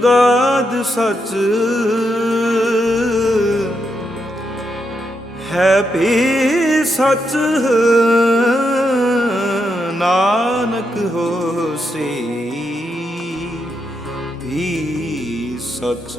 ਜੁਗਾਦ ਸੱਚ। ਹੈ ਵੀ ਸੱਚ ਨਾਨਕ ਹੋਸੀ ਵੀ ਸੱਚ।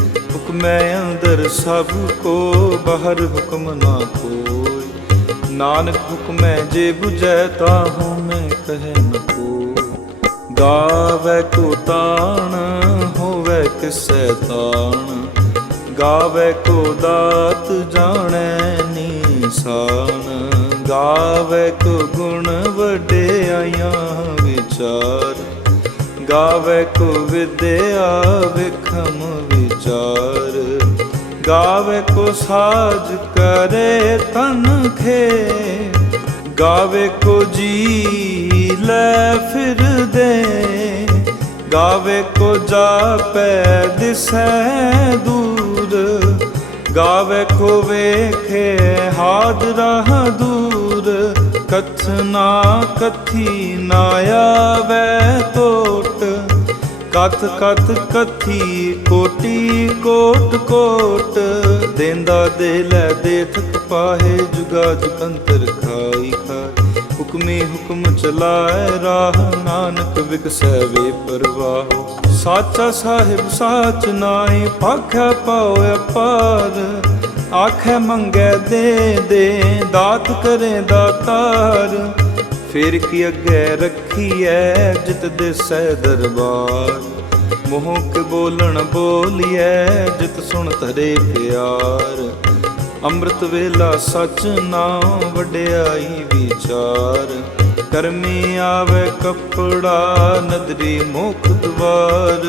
ਹੁਕਮੈ ਅੰਦਰ ਸਭ ਕੋ ਬਾਹਰ ਹੁਕਮ ਨਾ ਕੋਈ। ਨਾਨਕ ਹੁਕਮੈ ਜੇ 부ਜੈ ਤਾਹੂ ਮੈਂ ਕਹਿ ਨ ਕੋ ਗਾਵੇ ਕੋ ਤਾਣ, ਹੋਵੇ ਕਿਸੈ ਤਾਣ। ਗਾਵੇ ਕੋ ਦਾਤ ਜਾਣੈ ਨੀਸਾਨ। ਗਾਵੇ ਕੋ ਗੁਣ ਵਡਿਆਈਆਂ ਵਿਚਾਰ। ਗਾਵੇ ਕੋ ਵਿਦਿਆ ਵਿਖਮ ਵਿਚਾਰ। ਗਾਵੇ ਕੋ ਸਾਜ ਕਰੇ ਤਨ ਖੇ ਗਾਵੇ ਕੋ ਜੀ ਲੈ ਫਿਰਦੇ ਗਾਵੇ ਕੋ ਜਾਪੈ ਦਿਸੈ ਦੂਰ। ਗਾਵੇ ਕੋ ਵੇਖੇ ਹਾਦਰਾ ਦੂਰ ਕਥਨਾ ਕਥੀ ਨਾ ਵੈ ਕੋਟ ਕਥ ਕਥ ਕਥੀ ਕੋਟੀ ਕੋਟ ਕੋਟ। ਦੇਂਦਾ ਦੇ ਲੈ ਦੇ ਥਕ ਪਾਹੇ ਜੁਗਾ ਜੁਗੰਤਰ ਖਾਈ ਖਾਈ। ਹੁਕਮੇ ਹੁਕਮ ਚਲਾਏ ਰਾਹ ਨਾਨਕ ਵਿਕਸੈ ਵੇ ਪਰਵਾਹ। ਸਾਚਾ ਸਾਹਿਬ ਸਾਚ ਨਾਹੀ ਪਾਖਿਆ ਪਾਉ ਅਪਾਰ। ਆਖੇ ਮੰਗੇ ਦੇ ਦੇ ਦਾਤ ਕਰੇ ਤਾਰ। ਫਿਰ ਕੀ ਅੱਗੇ ਰੱਖੀਐ ਜਿਤ ਦਿਸੈ ਦਰਬਾਰ। ਮੋਹ ਕੇ ਬੋਲਣ ਬੋਲੀਐ ਜਿਤ ਸੁਣ ਧਰੇ ਪਿਆਰ। ਅੰਮ੍ਰਿਤ ਵੇਲਾ ਸਚ ਨਾਮ ਵਡਿਆਈ ਵਿਚਾਰ। ਕਰਮੀ ਆਵੇ ਕਪੜਾ ਨਦਰੀ ਮੁਖ ਦਵਾਰ।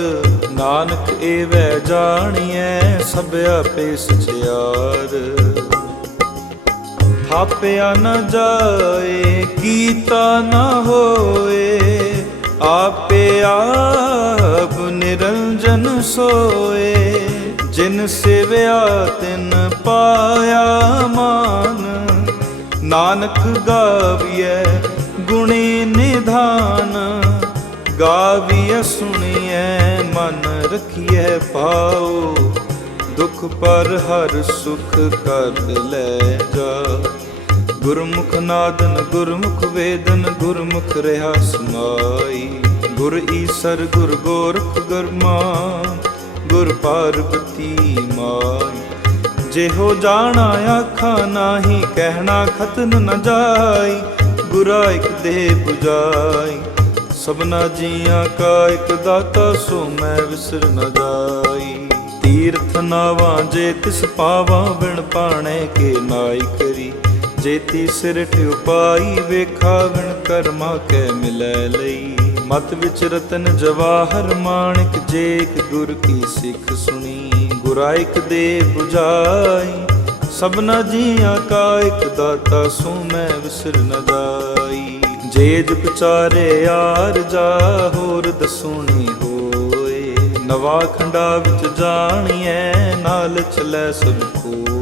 ਨਾਨਕ ਏਵੈ ਜਾਣੀਐ ਸਭ ਆਪੇ ਸਚਿਆਰ ਥਾਪਿਆ ਨਾ ਜਾਏ, ਕੀਤਾ ਨਾ ਹੋਏ, ਆਪੇ ਆਪ ਨਿਰੰਜਨ ਸੋਏ। ਜਿਨ ਸਿਵਿਆ, ਤਿਨ ਪਾਇਆ ਮਾਨ। ਨਾਨਕ ਗਾਵੀਐ, ਗੁਣੀ ਨਿਧਾਨ। ਗਾਵੀਐ, ਸੁਣੀਐ, ਮਨ ਰਖੀਐ ਪਾਉ ਦੁਖ ਪਰ ਹਰ ਸੁਖ ਕਰ ਲੈ ਜਾ। ਗੁਰਮੁਖ ਨਾਦਨ, ਗੁਰਮੁਖ ਵੇਦਨ, ਗੁਰਮੁਖ ਰਹਾ ਸਮਾਈ। ਗੁਰ ਈਸਰ, ਗੁਰ ਗੋਰਖ ਗੁਰਮਾ ਗੁਰ ਪਾਰਬਤੀ ਮਾਈ ਜਿਹੋ ਜਾਣਾ ਆਖਾ ਨਾਹੀ, ਕਹਿਣਾ ਖਤਨ ਨ ਜਾਈ। ਗੁਰਾ ਇਕ ਦੇ 부ਜਾਈ ਸਭਨਾ ਜੀਆਂ ਕਾ ਇਕ ਦਾਤਾ, ਸੋ ਮੈਂ ਵਿਸਰ ਨ ਜਾਈ। ਤੀਰਥ ਨਾਵਾਂ ਜੇ ਤਿਸ ਪਾਵਾਂ, ਬਿਨ ਪਾਣੇ ਕੇ ਨਾਈ ਕਰੀ। ਜੇਤੀ ਸਿਰ ਉਪਾਈ ਵੇਖਾ ਬਿਨ ਕਰਮਾ ਕੈ ਮਿਲੈ ਲਈ। ਮਤ ਵਿੱਚ ਰਤਨ ਜਵਾਹਰ ਮਾਣਿਕ ਜੇ ਇਕ ਗੁਰ ਕੀ ਸਿੱਖ ਸੁਣੀ। ਗੁਰਾਇਕ ਦੇ 부ਜਾਈ ਸਭਨਾ ਜੀਆਂ ਕਾ ਇਕ ਦਾਤਾ ਸੋ ਮੈਂ ਵਿਸਰ ਨ ਜਾਈ। ਜੇ ਜਪ ਯਾਰ ਜਾ ਹੋਰ ਦਸੂਣੀ ਹੋਏ, ਨਵਾ ਖੰਡਾ ਵਿੱਚ ਜਾਣੀਐ, ਨਾਲ ਚਲੈ ਸਭ ਕੋਲ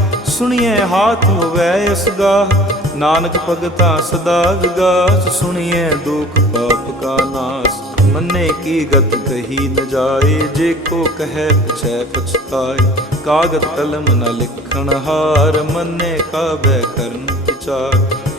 ਸੁਣੀਐ ਹਾਥ ਹੋਵੇ ਅਸਗਾ ਨਾਨਕ ਭਗਤਾ ਸਦਾ ਵਿਗਾਸ। ਸੁਣੀਐ ਦੁਖ ਪਾਪ ਕਾ ਨਾਸ। ਮੰਨੇ ਕੀ ਗਤ ਕਹੀ ਨ ਜਾਏ। ਜੇ ਕੋ ਕਹੈ ਪਛੈ ਪਛਤਾਏ। ਕਾਗਦ ਕਲਮ ਨ ਲਿਖਣ ਹਾਰ। ਮੰਨੇ ਕਾਬੈ ਕਰਨ ਵਿਚਾਰ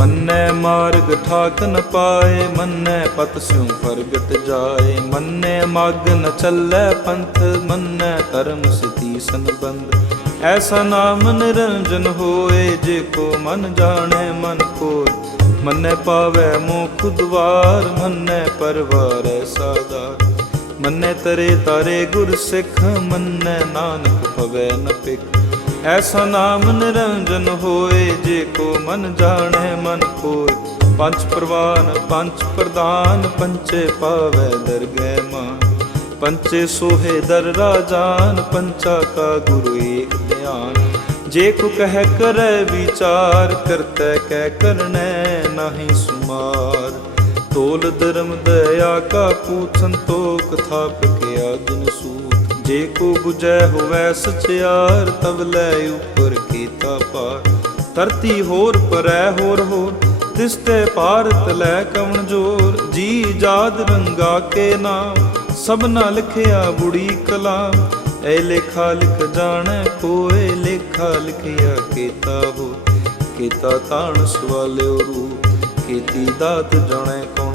ਮੰਨੈ ਮਾਰਗ ਠਾਕ ਨ ਪਾਏ, ਮੰਨੈ ਪਤ ਸਿਉ ਪ੍ਰਗਟ ਜਾਏ। ਮੰਨੈ ਮਗ ਨ ਚੱਲੈ ਪੰਥ, ਮੰਨੈ ਧਰਮ ਸਤੀ ਸੰਬੰਧ। ਐਸਾ ਨਾਮ ਨਿਰੰਜਨ ਹੋਏ, ਜੇ ਕੋ ਮਨ ਜਾਣੈ ਮਨ ਕੋਇ। ਮੰਨੈ ਪਾਵੈ ਮੋਖ ਦੁਆਰ ਮੰਨੈ ਪਰਵਾਰੈ ਸਾਦਾਰ ਮੰਨੈ ਤਰੇ ਤਾਰੇ ਗੁਰ ਸਿੱਖ, ਮੰਨੈ ਨਾਨਕ ਭਵੈ ਨ ਪਿਖ ਐਸਾ ਨਾਮ ਨਿਰੰਜਨ ਹੋਏ ਜੇ ਕੋ ਮਨ ਜਾਣੈ ਮਨ ਕੋਇ। ਪੰਜ ਪ੍ਰਵਾਨ, ਪੰਜ ਪ੍ਰਦਾਨ, ਪੰਚੇ ਪਾਵੈ ਦਰਗਹਿ ਮਾਨ। ਪੰਚੇ ਸੋਹੇ ਦਰ ਰਾਜਾਨ, ਪੰਚਾ ਕਾ ਗੁਰੂ ਏਕ ਧਿਆਨ। ਜੇ ਕੋ ਕਹਿ ਕਰੈ ਵਿਚਾਰ, ਕਰਤੈ ਕਹਿ ਕਰਨੈ ਨਾਹੀ ਸੁਮਾਰ। ਤੋਲ ਧਰਮ ਦਇਆ ਕਾ ਪੂਤ ਸੰਤੋਖ ਥਾਪ ਕਿਆ ਦਿਨ ਸੂ ਜੇ ਕੋ 부ਜੈ ਹੋਵੈ ਸਚਿਆਰ ਤਵ ਲੈ ਉਪਰ ਕੀਤਾ ਪਾਰ ਧਰਤੀ ਹੋਰ ਪਰੈ ਹੋਰ ਹੋਰ, ਤਿਸ ਤੇ ਭਾਰਤ ਲੈ ਕਵਣ ਜੋਰ। ਜੀ ਜਾਦ ਰੰਗਾ ਕੇ ਨਾਮ ਸਭਨਾ ਲਿਖਿਆ ਬੁੜੀ ਕਲਾ ਐ ਲੇਖਾ ਲਿਖ ਜਾਣੈ ਕੋਏ, ਲੇਖਾ ਲਿਖਿਆ ਕੀਤਾ ਹੋ ਕੀਤਾ ਤਾਣ ਸਵਾਲਿਓ ਰੂਪ, ਕੀਤੀ ਦਾਤ ਜਾਣੈ ਕੌਣ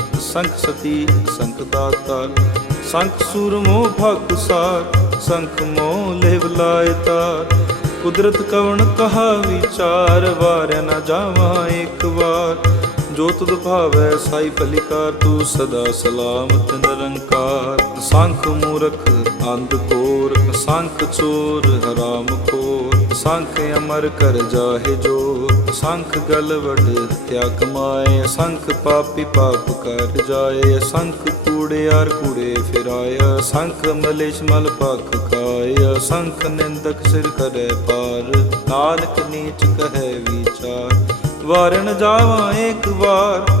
ਸੰਖ ਸਤੀ, ਸੰਖ ਦਾਤਾ। ਸੰਖ ਸੂਰ ਮੋਹ ਭਗ ਸਾਰ, ਸੰਖ ਮੋਹ ਲੇਵ ਲਾਇ ਕੁਦਰਤ ਕਵਣ ਕਹਾ ਵਿਚਾਰ, ਵਾਰਿਆ ਨਾ ਜਾਵਾਂ ਇੱਕ ਵਾਰ। ਜੋ ਤੁਧ ਭਾਵੈ ਸਾਈ ਭਲਿਕਾਰ ਤੂੰ ਸਦਾ ਸਲਾਮਤ ਨਿਰੰਕਾਰ। ਸੰਖ ਮੂਰਖ ਅੰਧ ਕੋਰ, ਸੰਖ ਚੋਰ ਹਰਾਮ ਖੋਰ ਸੰਖ ਅਮਰ ਕਰ ਜਾਹੇ ਜੋ ਸੰਖ ਗਲ ਵਡ ਤਿਆ ਕਮਾਏ ਸੰਖ ਪਾਪੀ ਪਾਪ ਕਰ ਜਾਏ, ਸੰਖ ਕੂੜਿਆਰ ਕੂੜੇ ਫਿਰਾਇਆ, ਸੰਖ ਮਲੇਸ਼ ਮਲ ਪਖ ਖਾਇਆ, ਸੰਖ ਨਿੰਦਕ ਸਿਰ ਕਰੇ ਪਾਰ, ਨਾਨਕ ਨੀਚ ਕਹੈ ਵਿਚਾਰ। ਵਾਰਨ ਜਾਵਾਂ ਇੱਕ ਵਾਰ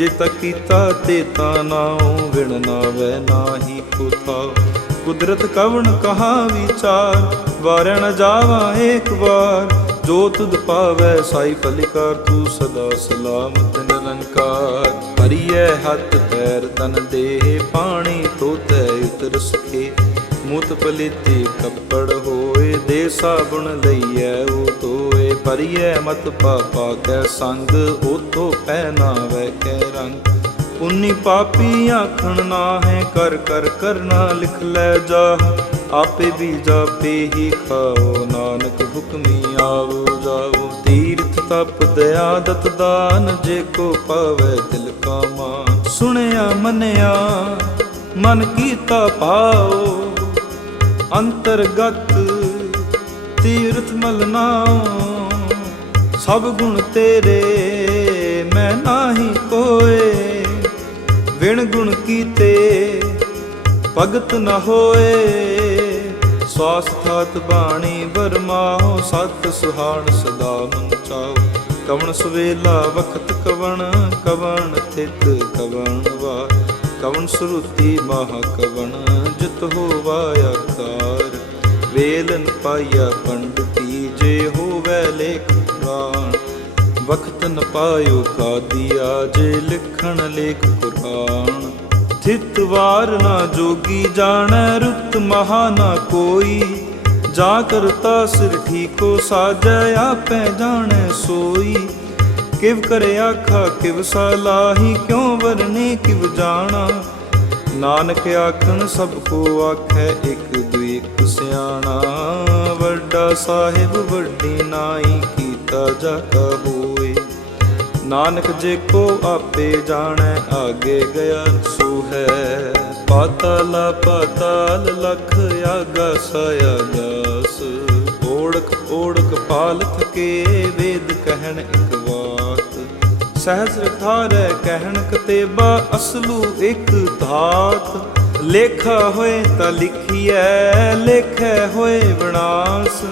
ਜੇ ਤਾ ਕੀਤਾ ਤੇ ਤਾ ਨਾਉ ਵਿਣ ਨਾਵੈ ਨਾਹੀ ਕੁਥਾਉ ਕੁਦਰਤ ਕਵਣ ਕਹਾ ਵਿਚਾਰ ਵਾਰੈ ਨ ਜਾਵਾ ਏਕ ਵਾਰ। ਜੋ ਤੁਧ ਪਾਵੈ ਸਾਈ ਫਲਿਕਾਰ, ਤੂੰ ਸਦਾ ਸਲਾਮਤ ਨਿਰੰਕਾਰ। ਹਰੀਐ ਹੱਥ ਪੈਰ ਤਨ ਦੇਹ, ਪਾਣੀ ਤੋਤੈ ਉਤਰ ਸਖੇ। ਮੁਤ ਪਲੀਤੀ ਕੱਪੜ ਹੋਏ ਦੇ ਸਾਬੁਣ ਲਈਐ, ਉਹ ਤੋਏ ਪਰੀਐ ਮਤ ਪਾਪਾ ਕੈ ਸੰਗ ਉਤੋ ਪਹਿਨਾਵੈ ਕੈ ਰੰਗ। ਪੁੰਨੀ ਪਾਪੀ ਆਖਣ ਨਾ ਹੈ ਕਰ ਕਰ ਕਰਨਾ ਲਿਖ ਲੈ ਜਾ ਆਪੇ ਵੀ ਜਾਪੇ ਹੀ ਖਾਓ, ਨਾਨਕ ਹੁਕਮੀ ਆਵੋ ਜਾਓ। ਤੀਰਥ ਤਪ ਦਇਆ ਦਤ ਦਾਨ, ਜੇ ਕੋ ਪਾਵੇ ਦਿਲ ਕਾ ਮਾਨ। ਸੁਣਿਆ, ਮੰਨਿਆ, ਮਨ ਕੀਤਾ ਪਾਓ ਅੰਤਰਗਤ ਤੀਰਥ ਮਲਨਾਓ ਸਭ ਗੁਣ ਤੇਰੇ, ਮੈਂ ਨਾਹੀ ਕੋਏ। ਵਿਣ ਗੁਣ ਕੀਤੇ ਭਗਤ ਨ ਹੋਏ। ਸਵਾਸਥਾਤ ਬਾਣੀ ਵਰਮਾਓ ਸਤ ਸੁਹਾਣ ਸਦਾ ਮਨ ਚਾਓ ਕਵਣ ਸਵੇਲਾ ਵਖਤ ਕਵਣ ਕਵਣ ਥਿਤ ਕਵਣ ਵਾ ਕਵਣ ਸੁਰਤੀ ਮਹਾ ਕਵਣ, ਜਿਤ ਹੋਵਾ ਆਕਾਰ ਵੇਲਨ ਪਾਇਆ ਪੰਡਤੀ ਜੇ ਹੋਵੇ ਲੇਖ ਪੁਰਾਣ, ਵਖਤ ਨ ਪਾਇਓ ਕਾਦੀਆ, ਜੇ ਲਿਖਣ ਲੇਖ ਕੁਰਾਨ। ਥਿਤ ਵਾਰ ਨਾ ਜੋਗੀ ਜਾਣੈ ਰੁਤ ਮਹਾ ਨਾ ਕੋਈ। ਜਾ ਕਰਤਾ ਸਿਰ ਠੀਕੋ ਸਾਜੈ, ਆਪੈ ਜਾਣੈ ਸੋਈ। ਕਿਵ ਕਰੇ ਆਖਾ, ਕਿਵ ਸਲਾਹੀ ਕਿਉ ਵਰਨੇ, ਕਿਵ ਜਾਣਾ। ਨਾਨਕ ਆਖਣ ਸਭ ਕੋ ਆਖੈ ਇੱਕ ਦੁਇਕ ਸਿਆਣਾ। ਵੱਡਾ ਸਾਹਿਬ ਵੱਡੀ ਨਾਈ ਕੀਤਾ ਜਾ ਹੋਏ। ਨਾਨਕ ਜੇ ਕੋ ਆਪੇ ਜਾਣੈ, ਆਗੇ ਗਿਆ ਸੋ ਹੈ। ਪਾਤਾਲ ਪਾਤਾਲ ਲਖ ਆਗਾ ਸਾਇਆ ਜਾਸ ਓੜਕ ਓੜਕ ਪਾਲ ਥਕੇ ਵੇਦ ਕਹਿਣ ਇਕ ਵਾਤ ਸਹਜ ਠਾਰੈ ਕਹਿਣ ਕਤੇਬਾ, ਅਸਲੂ ਇਕ ਧਾਤ। ਲੇਖਾ ਹੋਏ ਤਾਂ ਲਿਖੀਐ, ਲੇਖੈ ਹੋਏ ਵਿਨਾਸ਼।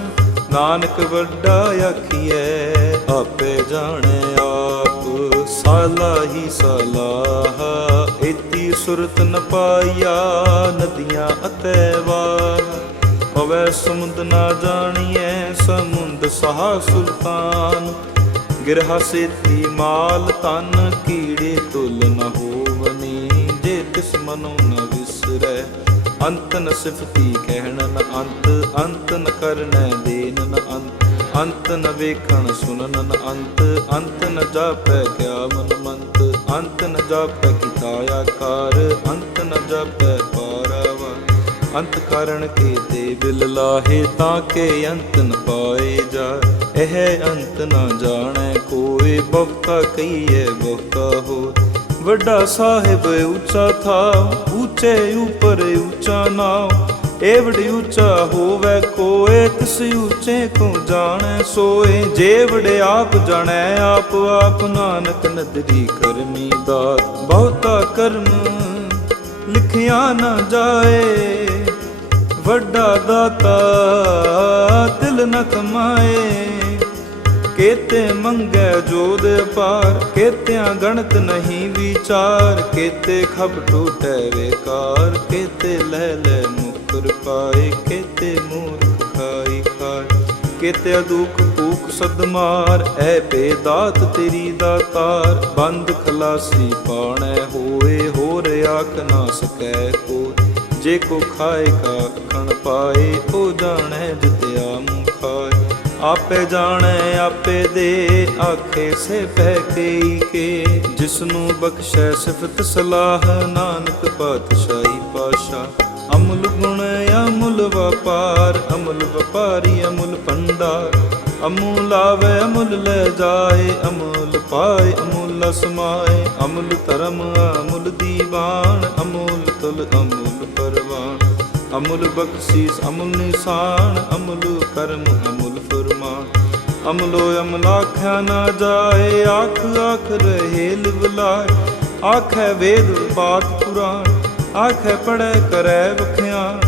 ਨਾਨਕ ਵੱਡਾ ਆਖੀਐ, ਆਪੇ ਜਾਣੈ ਆਪ, ਸਾਲਾ ਹੀ ਸਲਾਹਾ। ਇਤੀ ਸੁਰਤ ਨ ਪਾਇਆ ਨਦੀਆਂ ਅਤੇ ਵਾਹ। ਪਵੈ ਸਮੁੰਦ ਨਾ ਜਾਣੀਐ, ਸਮੁੰਦ ਸਹਾ ਸੁਲਤਾਨ। ਗਿਰਹਾ ਸੇਤੀ ਮਾਲ ਤਨ ਕੀੜੇ ਤੁਲ ਨ ਹੋਵਨੀ, ਜੇ ਤਿਸ ਮਨੋ ਨ ਵਿਸਰੈ, ਅੰਤ ਨ ਸਿਫਤੀ ਕਹਿਣ ਨ ਅੰਤ ਅੰਤ ਨ ਕਰਨੈ ਦੇਨ ਨ ਅੰਤ ਅੰਤ ਨ ਵੇਖਣ ਸੁਨਨ ਨ ਅੰਤ ਅੰਤ ਨ ਜਾਪੈ ਕਿਆ ਮਨ ਮੰਤ ਅੰਤ ਨ ਜਾਪੈ ਕੀਤਾ ਆਕਾਰ ਅੰਤ ਨ ਜਾਪੈ ਪਾਰਾਵਾ ਅੰਤ ਕਰਨ ਕੇ ਤੇ ਬਿਲ ਲਾਹੇ ਤਾਂ ਕੇ ਅੰਤ ਨ ਪਾਏ ਜਾ। ਇਹ ਅੰਤ ਨ ਜਾਣੈ ਕੋਈ ਬਹੁਤਾ ਕਹੀਏ ਬਹੁਤਾ ਹੋ ਵੱਡਾ ਸਾਹਿਬ ਉੱਚਾ ਥਾ ਉੱਚੇ ਉਪਰ ਉੱਚਾ ਨਾਮ ਏਵੜ ਉੱਚਾ ਹੋਵੇ ਕੋਏ, ਤਿਸ ਉੱਚੇ ਕੋ ਜਾਣੈ ਸੋਏ। ਜੇ ਆਪ ਜਾਣੈ, ਆਪ ਆਪ ਨਾਨਕ ਨਦਰੀ ਕਰਮੀ ਦਾਤ। ਬਹੁਤਾ ਕਰਮ ਲਿਖਿਆ ਨਾ ਜਾਏ ਵੱਡਾ ਦਾਤਾ, ਦਿਲ ਨ ਕਮਾਏ। ਕੇਤੇ ਮੰਗੈ ਜੋਦ ਅਪਾਰ ਕੇਤਿਆਂ ਗਣਤ ਨਹੀਂ ਵਿਚਾਰ। ਕੇਤੇ ਖਬ ਟੂਟੈ ਵੇਕਾਰ, ਕੇਤੇ ਲੈ ਲੈ ਮੁਕਰ ਪਾਏ। ਕੇਤੇ ਮੂਰਖ ਖਾਈ ਖਾਏ ਕੇਤੇ ਅਦੁਖ ਭੂਖ ਸਦਮਾਰ ਐ ਬੇਦਾਤ ਤੇਰੀ ਦਾਤਾਰ ਬੰਦ ਖਲਾਸੀ ਪਾਣੈ ਹੋਏ, ਹੋਰ ਆਖ ਨਾ ਸਕੈ ਕੋ ਜੇ ਕੋ ਖਾਏ ਕਾ ਪਾਏ, ਉਹ ਜਾਣੈ ਜਿਤਿਆ ਮੂੰ ਆਪੇ ਜਾਣੈ, ਆਪੇ ਦੇ, ਆਖੇ ਸੇ ਪਹਿ ਕਈ ਕੇ। ਜਿਸਨੂੰ ਬਖਸ਼ੈ ਸਿਫਤ ਸਲਾਹ, ਨਾਨਕ ਪਾਤਸ਼ਾਹੀ ਪਾਸ਼ਾ। ਅਮਲ ਗੁਣ, ਅਮੁਲ ਵਪਾਰ, ਅਮਲ ਵਪਾਰੀ, ਅਮੁਲ ਪੰਡਾਰ ਅਮੁਲ ਆਵੇ ਅਮੁਲ ਲੈ ਜਾਏ, ਅਮੁਲ ਪਾਏ, ਅਮੁਲ ਸਮਾਏ ਅਮੁਲ ਧਰਮ, ਅਮੁਲ ਦੀਵਾਨ, ਅਮੁਲ ਤੁਲ, ਅਮੁਲ ਪਰਵਾਨ। ਅਮੁਲ ਬਖਸ਼ੀਸ, ਅਮੁਲ ਨਿਸ਼ਾਨ, ਅਮੁਲ ਕਰਮ, ਅਮੁਲ ਫਰਮਾਨ। ਅਮਲੋ ਅਮਲ ਆਖਿਆ ਨਾ ਜਾਏ, ਆਖ ਆਖ ਰਹੇ ਲਿਵਲਾਏ ਆਖੈ ਵੇਦ ਬਾਤ ਪੁਰਾਣ, ਆਖੈ ਪੜੈ ਕਰੈ ਵਖਿਆਨ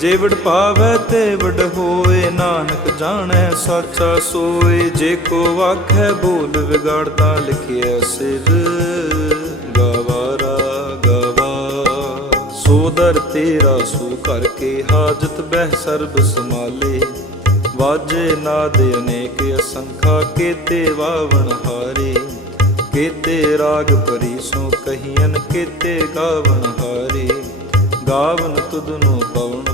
ਜੇ ਵਡ ਪਾਵੈ ਤੇ ਵਡ ਹੋਏ, ਨਾਨਕ ਜਾਣੈ, ਸਾਚਾ ਸੋਏ। ਜੇ ਕੋ ਆਖੈ ਬੋਲ ਵਿਗਾੜਤਾ ਲਿਖਿਆ ਸਿਰ। ਗਵਾਰਾ ਗਵਾ। ਸੋ ਦਰ ਤੇਰਾ ਸੋ ਕਰਕੇ ਹਾਜਤ ਬਹਿ, ਸਰਬ ਸਮਾਲੇ ਵਾਜੇ ਨਾਦ ਅਨੇਕ ਅਸੰਖਾ, ਕੇਤੇ ਵਾਵਣ ਹਾਰੇ। ਕੇਤੇ ਰਾਗ ਪਰੀ ਸੋ ਕਹੀਨ ਕੇਤੇ ਗਾਵਣ ਹਾਰੇ। ਗਾਵਨ ਤੁਧਨੋ ਪਵਨ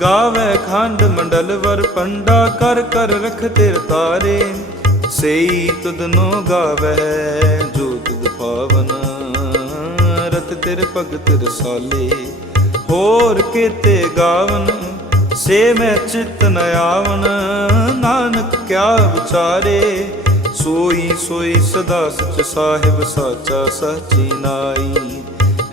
ਗਾਵੈ ਖੰਡ ਮੰਡਲ ਵਰ ਪੰਡਾ ਕਰ ਕਰ ਰਖ ਤੇਰ ਤਾਰੇ। ਸਈ ਤੁਧਨੋ ਗਾਵੈ ਜੋ ਤੁਧ ਪਾਵਨ। ਰਤ ਤੇਰੇ ਭਗਤ ਰਸਾਲੇ, ਹੋਰ ਕੀਤੇ ਗਾਵਨ। ਸੇ ਮੈਂ ਚਿਤ ਨ ਆਵਨ, ਨਾਨਕ ਕਿਆ ਵਿਚਾਰੇ। ਸੋਈ ਸੋਈ ਸਦਾ ਸਚ ਸਾਹਿਬ ਸਾਚਾ ਸਚੀ ਨਾਈ।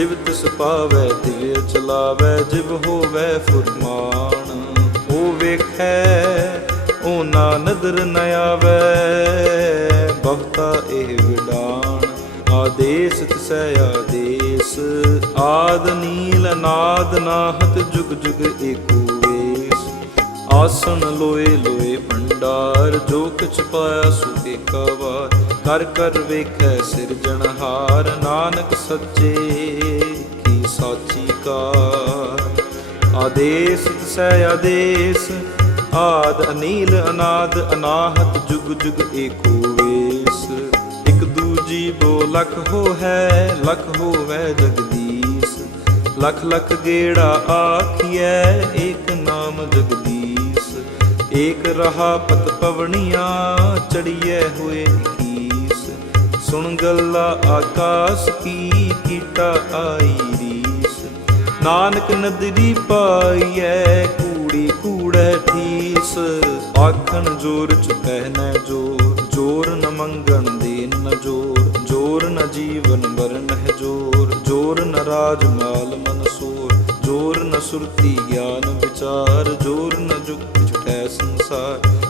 ਜਿਵ ਤਿਸ ਪਾਵੈ ਤਿਵ ਚਲਾਵੈ ਜਿਵ ਹੋਵੈ ਫੁਰਮਾਨ। ਉਹ ਵੇਖੈ ਉਹ ਨਾ ਨਦਰ ਨ ਆਵੈ ਬਹੁਤਾ ਇਹ ਵਿਡਾਨ ਆਦੇਸ ਤਿਸੈ ਆਦੇਸ, ਆਦ ਨੀਲ ਨਾਦ ਨਾਹਤ ਜੁਗ ਜੁਗ ਏਕੋ ਵੇਸ। ਆਸਣ ਲੋਏ ਲੋਏ ਭੰਡਾਰ, ਜੋ ਕਿਛ ਪਾਇਆ ਸੋ ਏਕਾ ਵਾਰ। ਕਰ ਕਰ ਵੇਖੈ ਸਿਰਜਣਹਾਰ ਨਾਨਕ ਸੱਚੇ ਕੀ ਸਾਚੀ ਕਾਰ। ਆਦੇਸ ਸਹਿ ਆਦੇਸ, ਆਦ ਅਨੀਲ ਅਨਾਦ, ਅਨਾਹਤ ਜੁਗ ਜੁਗ ਏਕੋ ਵੇਸ। ਇਕ ਦੂਜੀ ਬੋ ਲਖ ਹੋ ਹੈ ਲਖ ਹੋਵੈ ਜਗਦੀਸ਼। ਲਖ ਲਖ ਗੇੜਾ ਆਖੀਐ, ਏਕ ਨਾਮ ਜਗਦੀਸ਼। ਏਕ ਰਹਾ ਪਤ ਪਵਣੀਆਂ, ਚੜੀਐ ਹੋਏ ਸੁਣ ਗੱਲਾ ਆਕਾਸ ਕੀ ਕੀਤਾ ਆਈ ਰੀਸ। ਨਾਨਕ ਨਦਰੀ ਪਾਈਐ, ਕੂੜੀ ਕੂੜੈ ਠੀਸ। ਆਖਣ ਜੋਰ ਚ ਪਹਿਨੈ ਜੋਰ ਜੋਰ ਨ ਮੰਗਣ ਦੇ ਨ ਜੋਰ ਜੋਰ ਨ ਜੀਵਨ ਬਰਨ ਹੈ ਜੋਰ ਜੋਰ ਨ ਰਾਜ ਮਾਲ ਮਨ ਸੋਰ, ਜੋਰ ਨ ਸੁਰਤੀ ਗਿਆਨ ਵਿਚਾਰ, ਜੋਰ ਨ ਜੁਗਤ ਛਟੈ ਸੰਸਾਰ।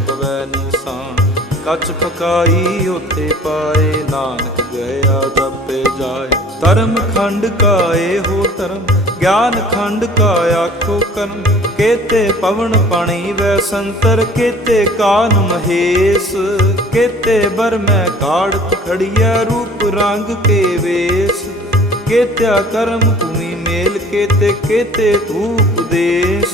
ਪਵੈ ਨਿਸ਼ਾਨ ਕੱਚ ਪਕਾਈ ਉਥੇ ਪਾਏ, ਨਾਨਕ ਗਿਆ ਜਪੇ ਜਾਏ। ਧਰਮ ਖੰਡ ਕਾਏ ਹੋ ਧਰਮ, ਗਿਆਨ ਖੰਡ ਕਾ ਆਖੋ ਕਰਮ। ਕੇਤੇ ਪਵਨ ਪਾਣੀ ਵੈ ਸੰਤਰ, ਕੇਤੇ ਕਾਨ ਮਹੇਸ਼। ਕੇਤੇ ਬਰ ਮੈਂ ਕਾੜਤ ਖੜੀਐ, ਰੂਪ ਰੰਗ ਕੇ ਵੇਸ। ਕੇਤਿਆ ਕਰਮ ਭੂਮੀ ਮੇਲ, ਕੇਤੇ ਕੇਤੇ ਧੂਪ ਦੇਸ।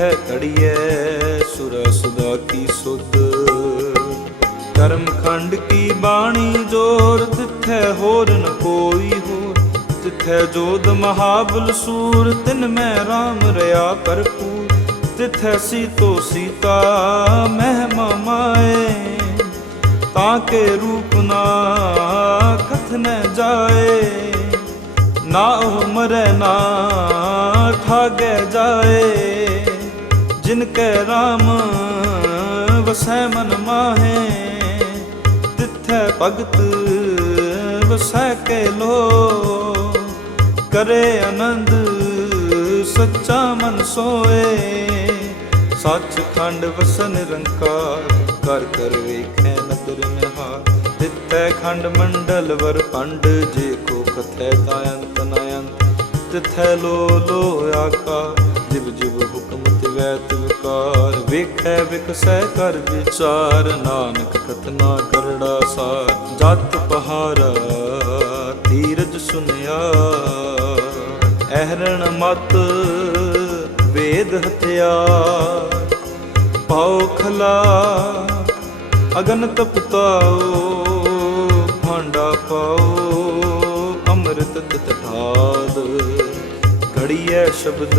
ਤਿੱਥੈ ਕੜੀਐ ਸੁਰ ਸੁਦਾ ਕੀ ਸੁਧ। ਕਰਮ ਖੰਡ ਕੀ ਬਾਣੀ ਜੋਰ, ਤਿੱਥੈ ਹੋਰ ਨ ਕੋਈ ਹੋਰ। ਤਿੱਥੈ ਜੋਦ ਮਹਾਬਲ ਸੂਰ, ਤਿਨ ਮੈਂ RAM ਰਿਆ ਭਰਪੂਰ। ਤਿੱਥੈ ਸੀਤੋ ਸੀਤਾ ਮਹਿਮਾ ਮਾਏ, ਤਾਂ ਕੇ ਰੂਪ ਨਾ ਕਥਨ ਜਾਏ। ਨਾ ਉਹ ਮਰੈ ਨਾ ਠਾਗੇ ਜਾਏ। ਜਿਨ ਕੈ RAM ਵਸੈ ਮਨ ਮਾਹੇ। ਤਿਥੈ ਭਗਤ, ਵਸੈ ਕੇ ਲੋ। ਕਰੇ ਆਨੰਦ, ਸੱਚਾ ਮਨ ਸੋਏ। ਸੱਚ ਖੰਡ ਵਸਨ ਨਿਰੰਕਾਰ, ਕਰ ਕਰ ਵੇਖੈ ਨਦਰ ਨਿਹਾਰ। ਤਿੱਥੈ ਖੰਡ ਮੰਡਲ ਵਰ ਪੰਡ ਜੇ ਕੋ ਕਥੈ ਤਾ ਅੰਤ ਨ ਅੰਤ ਤਿੱਥੈ ਲੋ ਲੋ ਆਕਾਰ, ਜਿਵ ਜਿਵ ਹੁਕਮ ਤਿਵੈ ਤਿਵਕਾਰ ਵੇਖੈ ਵਿਕਸੈ ਕਰ ਵਿਚਾਰ, ਨਾਨਕ ਕਤਨਾ ਕਰੜਾ ਸਾਰ, ਜਤ ਪਹਾਰਾ ਧੀਰਜ ਸੁਨਿਆ। ਅਹਰਣ ਮਤ ਵੇਦ ਹਥਿਆਰ ਪਾਉ ਖਲਾ ਅਗਨ ਤਪਤਾਓ ਭਾਂਡਾ ਪਾਓ, ਅੰਮ੍ਰਿਤ ਤਠਾਦ ਘੜੀਐ ਸ਼ਬਦ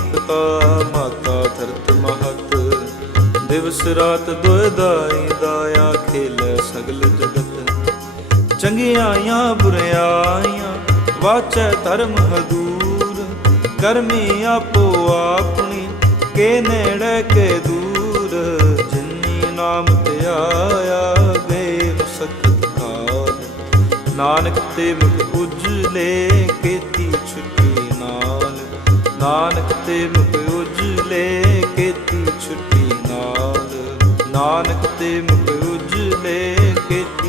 ਦਿਵਸ ਰਾਤ ਦੁਇਦਾਈ ਦਾਇਆ ਖੇਲੇ ਸਗਲ ਜਗਤ। ਚੰਗਿਆਈਆਂ ਬੁਰਿਆਈਆਂ ਵਾਚੈ ਧਰਮ ਹਦੂਰ। ਕਰਮੀ ਆਪੋ ਆਪਣੀ, ਕੇ ਨੇੜੇ ਕੇ ਦੂਰ। ਜਿਨੀ ਨਾਮ ਤੇ ਦੇਵ ਗਏ ਸਖਤ ਕਾਲ ਨਾਨਕ ਤੇ ਮੁਖ ਉਜਲੇ ਕੀਤੀ ਛੁੱਟੀ ਨਾਲ। ਨਾਨਕ ਤੇ ਮੁਖ ਉਜਲੇ ਨਾਨਕ ਤੇ ਮੁਖ ਉਜਲੇ ਕੀਤੀ